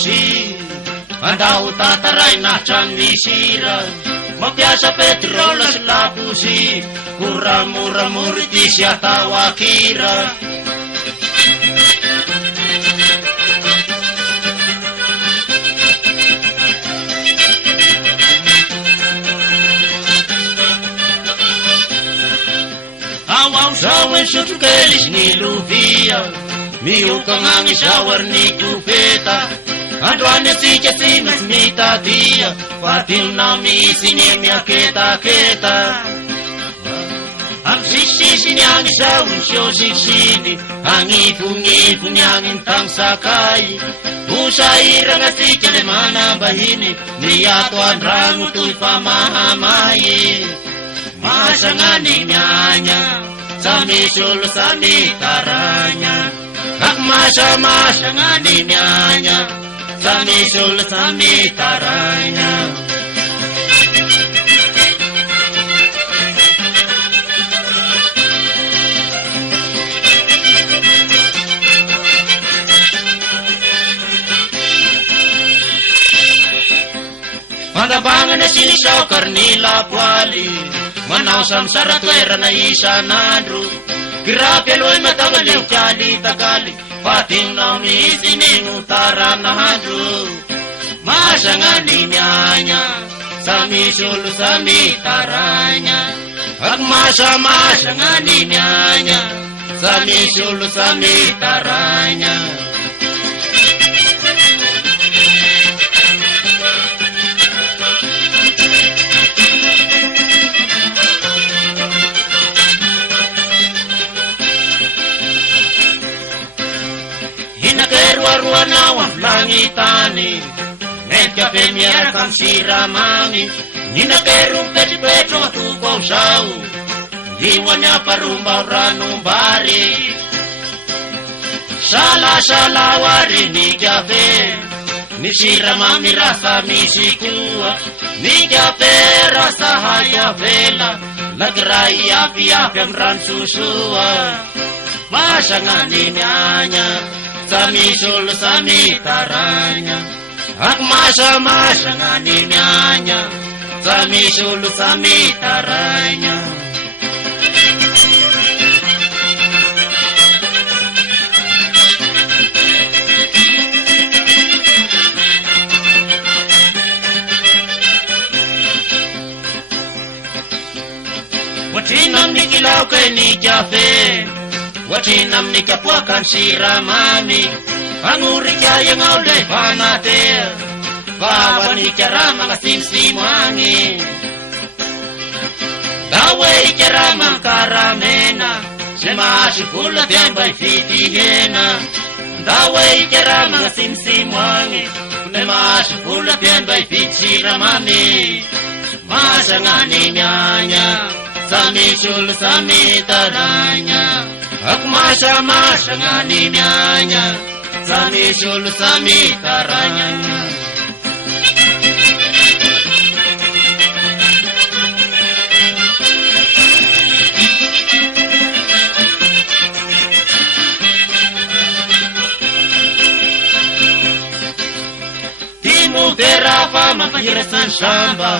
lapusi andao tataray na trano misira mampiasa petrôla sy lapusi kura moramora ty sy atao akira ao zao en sotro kely izy ny lovia miokagnagne zao ary ny kopeta androany atsika tsy maintsy mitadia fa tiona misy ny miaketaketa amy sisisiny agny zao ny siosisiny agnivonivony agny ny tagny sakay hosahiragna atsika le manambahiny ny ato andragno toy fa mahamay masagna ny mianya sa misy olo sa mitaranya ak masamasagna ny mianya sa misy olo sa mitaranya pandabangana sy ny saokary ny lapoaly manao samsara toerana isanandro kirapy aloha matava leo kialy tagaly fa tignao misy ny notaranandro masagna ny mianya sa misy olo sa mitaranya ak masamasagna ny mianya sa misy olo sa mitaranya ruanao am langitany metka pe miaraka am siramamy ninakero mpetripetro atoko ao zao ioany aparomba ranombary salasalao ary nikape ny siramamy rasa misy koa nikape rasa hay avela lagiray afiafy am ransosoa masagna ny mianya sa misy olo sa mitaranya ak masamasagna ny mianya sa misy olo sa mitaranya watrinam ny kilaw kay ny kafe watrinam ny kapoakan siramamy angurikayangao le fanatea vawanikyaramanga simsimo agny dawe ikyaramang karamena se maasivola tiambay fitihena dawe ikyaramanga simsimo agny ne maasivola tiambay fitsiramamy masagna ny mianya sa misy olo sa mitaranya ak masamasagna ny mianya sa misy olo sa mitaranya timoterafa mampahirasan samba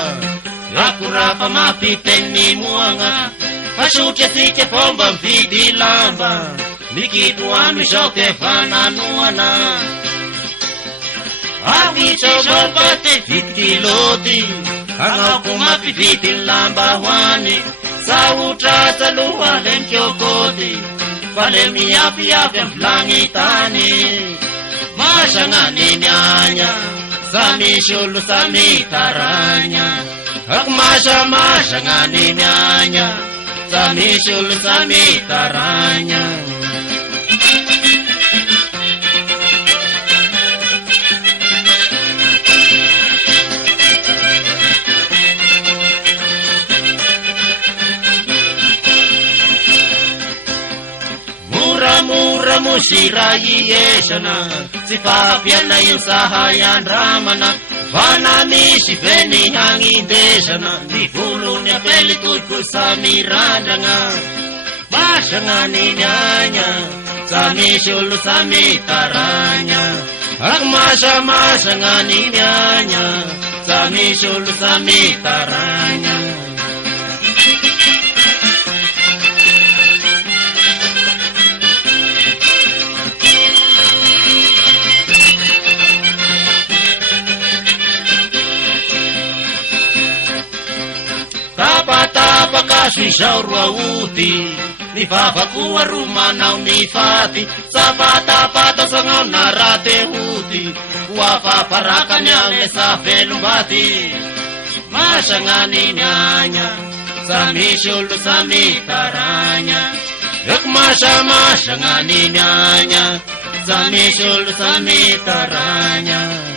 akurafa mapitenny moagna fasotry atsika fomba mividy lamba mikitoano izao te fananoana avitsao fa te vidy kilôty agnaoko mampividy ny lamba hoany saotra taloha le mikôkôty fa le miafiafy am vilagnytany masagna ny mianya sa misy olo sa mitaranya ak masamasagna ny mianya sa misy olo sa mitaranya mura mo sira iesana si papiana yung sahayandramana vana misy veny hagnindesana ny volony apelitoy ko sa mirandragna masagna ny mianya sa misy olo sa mitaranya Ak masa-masa nga ninyanya, sami sul sami taranya. Tapa-tapa kaswisaw ruauti, ni fafakuwa rumanaw ni fati, sapata-pata sa ngaw narate huti, wapaparakan niya sa felumbati. Masangani nyanya, sami sulu sami taranya, yak masa-masa ngani nyanya, sami sulu sami taranya.